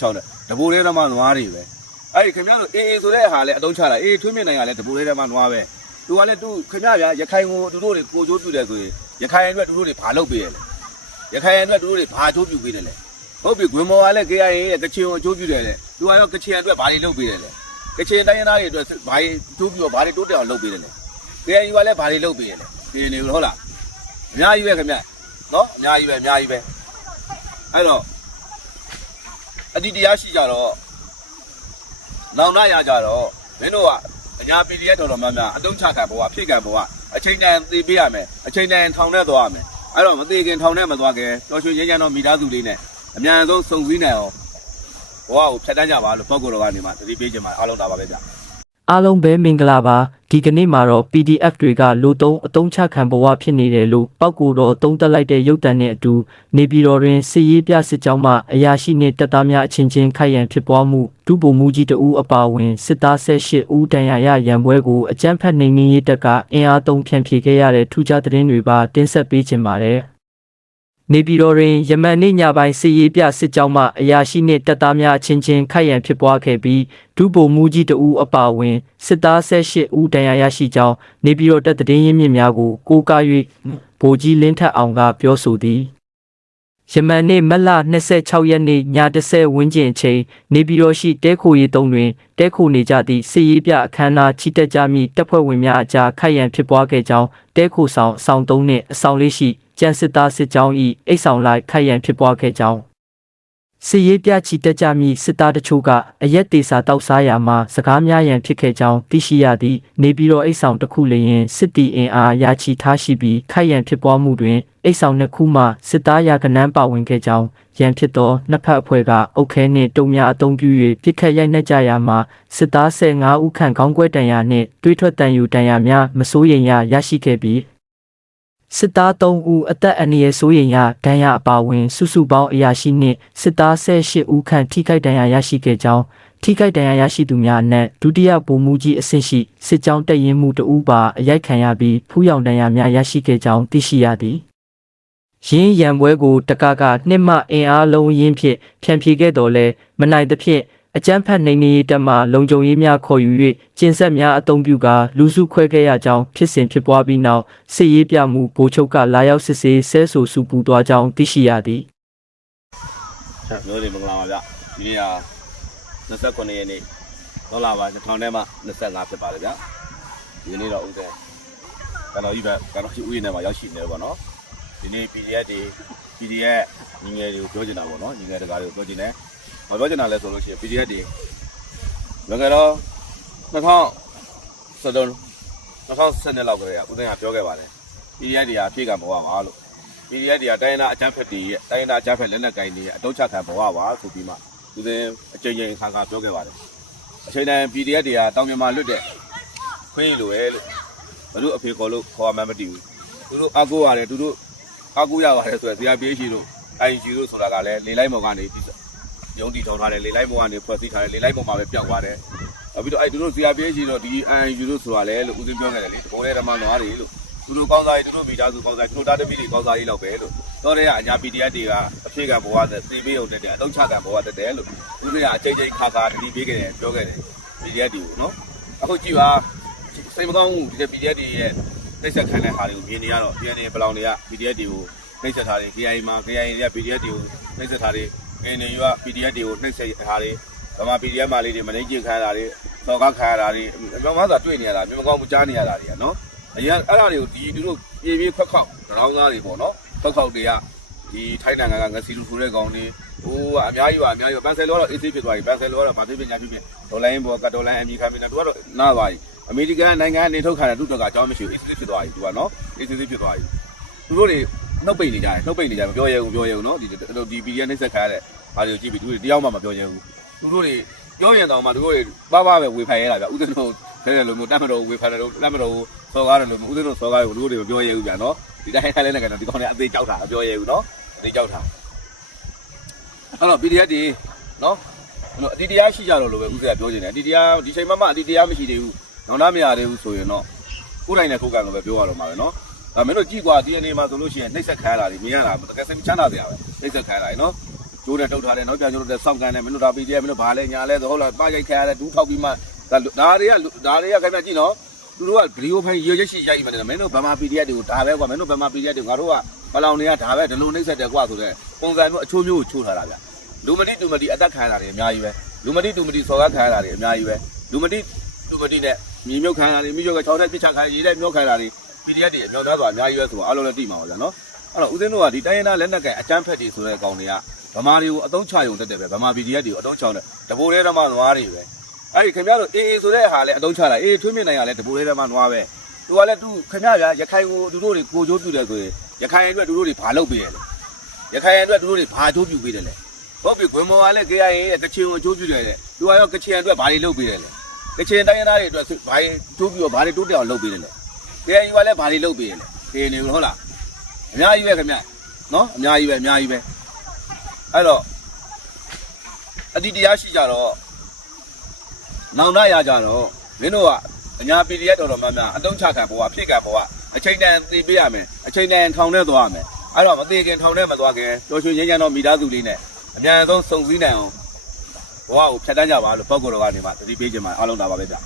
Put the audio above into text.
ချောင်းတယ်တပူလေးတော့မှနွားတွေပဲအဲ့ဒီခင်ဗျားတို့အေးအေးဆိုတဲ့ဟာလဲအတုံးချတာအေးထွေးမြင့်နိုင်ကလည်းတပူလေးတော့မှနွားပဲသူကလည်းသူခင်ဗျားဗျာရခိုင်ကိုသူတို့တွေကိုကြိုးပြတယ်ဆိုရင်ရခိုင်အတွက်သူတို့တွေဘာလုပ်ပေးရလဲရခိုင်အတွက်သူတို့တွေဘာကြိုးပြပေးတယ်လဲဟုတ်ပြီဂွင်မော်ကလည်း KIA ရဲ့ကချင်ကိုကြိုးပြတယ်လေသူကတော့ကချင်အတွက်ဘာတွေလုပ်ပေးတယ်လဲကချင်တိုင်းရင်းသားတွေအတွက်ဘာတွေကြိုးပြတော့ဘာတွေတိုးတက်အောင်လုပ်ပေးတယ်လဲ KIA ကလည်းဘာတွေလုပ်ပေးရလဲဒီနေဟုတ်လားအများကြီးပဲခင်ဗျနော်အများကြီးပဲအများကြီးပဲအဲ့တော့ အတိတရားရှိကြတော့နောင်နာရကြတော့မင်းတို့ကအညာ PDF တော်တော်များများအတုံးချခံဘဝဖြစ်ခံဘဝအချိန်တန်သေပေးရမယ်အချိန်တန်ထောင်ထဲသွားရမယ်အဲ့တော့မသေးခင်ထောင်ထဲမသွားခင်တော်ရွှေရင်းချမ်းတော်မိသားစုလေးနဲ့အမြန်ဆုံးစုံစည်းနိုင်အောင်ဘဝကိုဖြတ်တန်းကြပါလို့ပောက်ကိုတော်ကနေမှတတိပေးချင်ပါအားလုံးတာပါပဲကြာ အားလုံးပဲမင်္ဂလာပါဒီကနေ့မှာတော့ PDF တွေကလူသုံးအတုံးချခံဘဝဖြစ်နေတယ်လို့ပောက်ကူတော်အတုံးတက်လိုက်တဲ့ရုပ်တံနဲ့အတူနေပြည်တော်တွင်စစ်ရေးပြစစ်ကြောင်းမှအရာရှိနှင့်တပ်သားများအချင်းချင်းခိုက်ရန်ဖြစ်ပွားမှုဒုဗိုလ်မှူးကြီးတဦးအပါအဝင်စစ်သား18ဦးတန်ရာရရန်ပွဲကိုအကြမ်းဖက်နှိမ်နင်းရေးတပ်ကအင်အားသုံးဖြန့်ဖြေခဲ့ရတဲ့ထူးခြားသတင်းတွေပါတင်ဆက်ပေးခြင်းပါတယ် နေပြည်တော်တွင်ယမန်နေ့ညပိုင်းစစ်ရေးပြစစ်ကြောင်းမှအရာရှိနှင့်တပ်သားများအချင်းချင်းခိုက်ရန်ဖြစ်ပွားခဲ့ပြီးဒုဗိုလ်မှူးကြီးတဦးအပါအဝင်စစ်သား18ဦးတန်ရာရရှိကြောင်းနေပြည်တော်တပ်သတင်းရင်းမြစ်များကိုကိုးကား၍ဗိုလ်ကြီးလင်းထက်အောင်ကပြောဆိုသည်ယမန်နေ့မတ်လ26ရက်နေ့ည10ဝန်းကျင်အချိန်နေပြည်တော်ရှိတဲခိုရီတုံးတွင်တဲခိုနေကြသည့်စစ်ရေးပြအခမ်းအနားချီတက်ကြမည့်တပ်ဖွဲ့ဝင်များအကြားခိုက်ရန်ဖြစ်ပွားခဲ့ကြောင်းတဲခိုဆောင်အဆောင်3နှင့်အဆောင်လေးရှိ ကျန်းစစ်သားစစ်ကြောင်း၏အိတ်ဆောင်လိုက်ခိုက်ရန်ဖြစ်ပွားခဲ့ကြောင်းစစ်ရေးပြချီတက်ကြမည့်စစ်သားတချို့ကအရက်တေစာတောက်စားရာမှာစကားများရန်ဖြစ်ခဲ့ကြောင်းသိရှိရသည့်နေပြည်တော်အိတ်ဆောင်တစ်ခုလျင်စစ်တီအင်အားရာချီထားရှိပြီးခိုက်ရန်ဖြစ်ပွားမှုတွင်အိတ်ဆောင်နှစ်ခုမှစစ်သားရာကနန်းပါဝင်ခဲ့ကြောင်းရန်ဖြစ်သောနှစ်ဖက်အဖွဲ့ကအုတ်ခဲနှင့်တုံများအုံပြု၍ပြစ်ခတ်ရိုက်နှက်ကြရာမှာစစ်သား15ဦးခန့်ခေါင်းကွဲတန်ရာနှင့်တွေးထွက်တန်ယူတန်ရာများမစိုးရိမ်ရရရှိခဲ့ပြီး စစ်သား3ဦးအသက်အန္တရာယ်စိုးရိမ်ရဒဏ်ရာအပါအဝင် စုစုပေါင်းအရာရှိနှင့်စစ်သား18ဦးခန့်ထိခိုက်ဒဏ်ရာရရှိခဲ့ကြောင်းထိခိုက်ဒဏ်ရာရရှိသူများအနက်ဒုတိယဗိုလ်မှူးကြီးအဆင့်ရှိစစ်ကြောင်းတပ်ရင်းမှုတဦးပါအရိုက်ခံရပြီးဖူးယောင်ဒဏ်ရာများရရှိခဲ့ကြောင်းသိရှိရသည်ရင်းရံပွဲကိုတကကနှစ်မှအင်အားလုံးရင်းဖြင့်ဖြန့်ဖြေခဲ့တော်လဲမနိုင်သဖြင့် အကြမ်းဖက်နေနေရေးတပ်မှလုံခြုံရေးများခေါ်ယူ၍ကျင်းဆက်များအုံပြုကာလူစုခွဲခဲ့ရကြောင်းဖြစ်စဉ်ဖြစ်ပွားပြီးနောက်စစ်ရေးပြမှုဗိုလ်ချုပ်ကလာရောက်စစ်ဆေးဆဲဆိုစုပူသွားကြောင်းသိရှိရသည်မျိုးတွေမင်္ဂလာပါဗျဒီနေ့ဟာ29ရက်နေ့ဒေါ်လာပါ2000ထဲမှာ25ဖြစ်ပါလေဗျဒီနေ့တော့ဦးတဲ့ကျွန်တော်ကြီးပဲကျွန်တော်ကြီးဦးရင်းထဲမှာရောက်ရှိနေတယ်ပေါ့နော်ဒီနေ့ PDF တွေ PDF ညီငယ်တွေကိုပြောချင်တာပေါ့နော်ညီငယ်တကာတွေကိုပြောချင်တယ် ဘာပြောချင်တာလဲဆိုလို့ရှိရင် PDF တွေငယ်ကတော့2013 2012လောက်ကလေးကဦးသိန်းကပြောခဲ့ပါတယ် PDF တွေကအပြည့်ကမဟုတ်ပါလို့ PDF တွေကတိုင်းရင်းသားအကြမ်းဖက်တွေရဲ့တိုင်းရင်းသားအကြမ်းဖက်လက်နက်ကိုင်တွေရဲ့အတုံးချခံဘဝပါဆိုပြီးမှသူစင်အကြိမ်ကြိမ်ခါခါပြောခဲ့ပါတယ်အချိန်တိုင်း PDF တွေကတောင်မြန်မာလွတ်တဲ့ခွင့်ရလိုရဲ့လို့ဘယ်လိုအဖေခေါ်လို့ခေါ်မှမသိဘူးသူတို့အကူရတယ်သူတို့အကူရပါတယ်ဆိုတော့ CRPH တို့ IG တို့ဆိုတာကလည်းလေလိုက်မော်ကနေဒီ ရုံးတီထောင်ထားတယ်လေလိုက်မော်ကနေဖွဲ့စည်းထားတယ်လေလိုက်မော်မှာပဲပြောက်သွားတယ်နောက်ပြီးတော့အဲ့သူတို့ CRPH တို့ဒီ IG တို့ဆိုတာလည်းလို့ဦးစင်းပြောခဲ့တယ်လေဒီပုံထဲမှာနွားတွေလို့သူတို့ကောင်းစားရေးသူတို့မိသားစုကောင်းစားသူတို့တားတပီတွေကောင်းစားရေးလောက်ပဲလို့တော့တဲ့အညာ PDF တွေကအဖေကဘဝသက်သေပေးုံတက်တယ်အတော့ချကဘဝတက်တယ်လို့ဦးစင်းကအချိန်ချင်းခါခါတတိပေးခဲ့တယ်ပြောခဲ့တယ် PDF တွေကိုနော်အခုကြည့်ပါစိတ်မကောင်းဘူးဒီ PDF တွေရဲ့နှိမ့်ဆက်ခံတဲ့ဟာတွေကိုမြင်နေရတော့ DNA ဘလောင်တွေက PDF တွေကိုနှိမ့်ဆက်ထားတယ် KI မှာ KI တွေက PDF တွေကိုနှိမ့်ဆက်ထားတယ် KNU က PDF တွေကိုနှိမ့်ဆက်ထားတယ်ဗမာ PDF မာလေးတွေမနေကျင်ခံရတာတွေစော်ကားခံရတာတွေအမှန်မှန်သာတွေ့နေရတာမြင်မကောင်းဘူးကြားနေရတာတွေကနော်အရင်အဲ့ဒါတွေကိုဒီသူတို့ပြေးပြေးခွက်ခောက်တောင်းသားတွေပေါ့နော်ခွက်ခောက်တွေကဒီထိုင်းနိုင်ငံကငစီလူဆိုတဲ့ကောင်တွေဟိုကအများကြီးပါအများကြီးပါပန်ဆယ်လောတော့အေးဆေးဖြစ်သွားပြီပန်ဆယ်လောတော့ဗာဖြစ်ဖြစ်ညာဖြစ်ဖြစ်ဒေါ်လာရင်းဘောကဒေါ်လာအမီခံပြီးနေသူကတော့နားသွားပြီအမေရိကန်နိုင်ငံကနေထုတ်ခံတဲ့သူတို့ကအကြောင်းမရှိဘူးအေးဆေးဖြစ်သွားပြီသူကနော်အေးဆေးဖြစ်သွားပြီ သူတို့တွေနှုတ်ပိတ်နေကြတယ်နှုတ်ပိတ်နေကြမပြောရဲဘူးပြောရဲဘူးနော်ဒီဒီ PDF နှိမ့်ဆက်ခါရတဲ့ဘာတွေကိုကြည့်ပြီးသူတို့တယောက်မှမပြောရဲဘူးသူတို့တွေပြောရင်တော့မှသူတို့တွေပါပါပဲဝေဖန်ရဲတာဗျဥဒ္ဒတို့လဲတယ်လို့မျိုးတတ်မတော်ဝေဖန်တယ်လို့တတ်မတော်စော်ကားတယ်လို့ဦးသိန်းတို့စော်ကားတယ်လို့တို့တွေမပြောရဲဘူးဗျာနော်ဒီတိုင်းခိုင်းလဲနေကြတော့ဒီကောင်တွေအသေးကြောက်တာမပြောရဲဘူးနော်အသေးကြောက်တာအဲ့တော့ PDF တွေနော်အတီတရားရှိကြတော့လို့ပဲဦးစရာပြောချင်တယ်အတီတရားဒီချိန်မှမှအတီတရားမရှိသေးဘူးနောင်တမရသေးဘူးဆိုရင်တော့ကိုယ်တိုင်နဲ့ကိုယ်ကံလို့ပဲပြောရတော့မှာပဲနော် ဒါမင်းတို့ကြည့်ကွာ DNA မှာဆိုလို့ရှိရင်နှိမ့်ဆက်ခံရတာတွေမြင်ရတာတကယ်စိတ်ချမ်းသာစရာပဲနှိမ့်ဆက်ခံရတာနော်ကျိုးနဲ့တုတ်ထားတယ်နောက်ပြန်ကျိုးနဲ့စောင့်ကန်တယ်မင်းတို့ဒါ PDF မင်းတို့ဘာလဲညာလဲဆိုဟုတ်လားပါကြိုက်ခဲရတယ်ဒူးထောက်ပြီးမှဒါဒါတွေကဒါတွေကခင်ဗျကြည့်နော်သူတို့ကဗီဒီယိုဖိုင်ရွေရက်ရှိရိုက်မှတယ်မင်းတို့ဗမာ PDF တွေကိုဒါပဲကွာမင်းတို့ဗမာ PDF တွေငါတို့ကဘလောင်တွေကဒါပဲဒီလိုနှိမ့်ဆက်တယ်ကွာဆိုတဲ့ပုံစံမျိုးအချိုးမျိုးကိုချိုးထားတာဗျလူမတိတူမတိအသက်ခံရတာတွေအများကြီးပဲလူမတိတူမတိစော်ကားခံရတာတွေအများကြီးပဲလူမတိတူမတိနဲ့မြေမြုပ်ခံရတာတွေမြေမြုပ်ကချောင်းနဲ့ပြစ်ချခံရရေးတဲ့မြုပ်ခံရတာတွေ PDF တွေအများများစွာအများကြီးပဲဆိုတော့အားလုံးလည်းသိမှာပါဗျာနော်အဲ့တော့ဦးစင်းတို့ကဒီတိုင်းရင်းသားလက်နက်ကိုင်အကြမ်းဖက်တွေဆိုတဲ့ကောင်တွေကဗမာတွေကိုအတုံးချရုံတက်တယ်ပဲဗမာ PDF တွေကိုအတုံးချောင်းတယ်တပိုးထဲဓမ္မနွားတွေပဲအဲ့ဒီခင်ဗျားတို့အေးအေးဆိုတဲ့ဟာလည်းအတုံးချတာအေးထွေးမြင့်နိုင်ရလဲတပိုးထဲဓမ္မနွားပဲသူကလည်းသူခင်ဗျားဗျာရခိုင်ကိုသူတို့တွေကိုကြိုးပြတယ်ဆိုရင်ရခိုင်အတွက်သူတို့တွေဘာလုပ်ပေးရလဲရခိုင်အတွက်သူတို့တွေဘာကြိုးပြပေးတယ်လဲဟုတ်ပြီဂွင်မော်ကလည်း KIA ရဲ့ကချင်ကိုကြိုးပြတယ်လေသူကရောကချင်အတွက်ဘာတွေလုပ်ပေးတယ်လဲကချင်တိုင်းရင်းသားတွေအတွက်ဘာတွေကြိုးပြတော့ဘာတွေတိုးတက်အောင်လုပ်ပေးတယ်လဲ KIA ကလည်းဘာတွေလုပ်ပေးရလဲ KIA နေဟုတ်လားအများကြီးပဲခင်ဗျနော်အများကြီးပဲအများကြီးပဲအဲ့တော့အတိတရားရှိကြတော့နောင်တရကြတော့မင်းတို့ကအညာ PDF တော်တော်များများအတုံးချခံဘဝဖြစ်ခံဘဝအချိန်တန်သိပေးရမယ်အချိန်တန်ထောင်ထဲသွားရမယ်အဲ့တော့မသေးခင်ထောင်ထဲမသွားခင်ပျော်ရွှင်ငြိမ်းချမ်းသောမိသားစုလေးနဲ့အများဆုံးစုံစည်းနိုင်အောင်ဘဝကိုဖြတ်တန်းကြပါလို့ပောက်ကိုယ်တော်ကနေမှတတိပေးခြင်းမှာအားလုံးတာပါပဲဗျ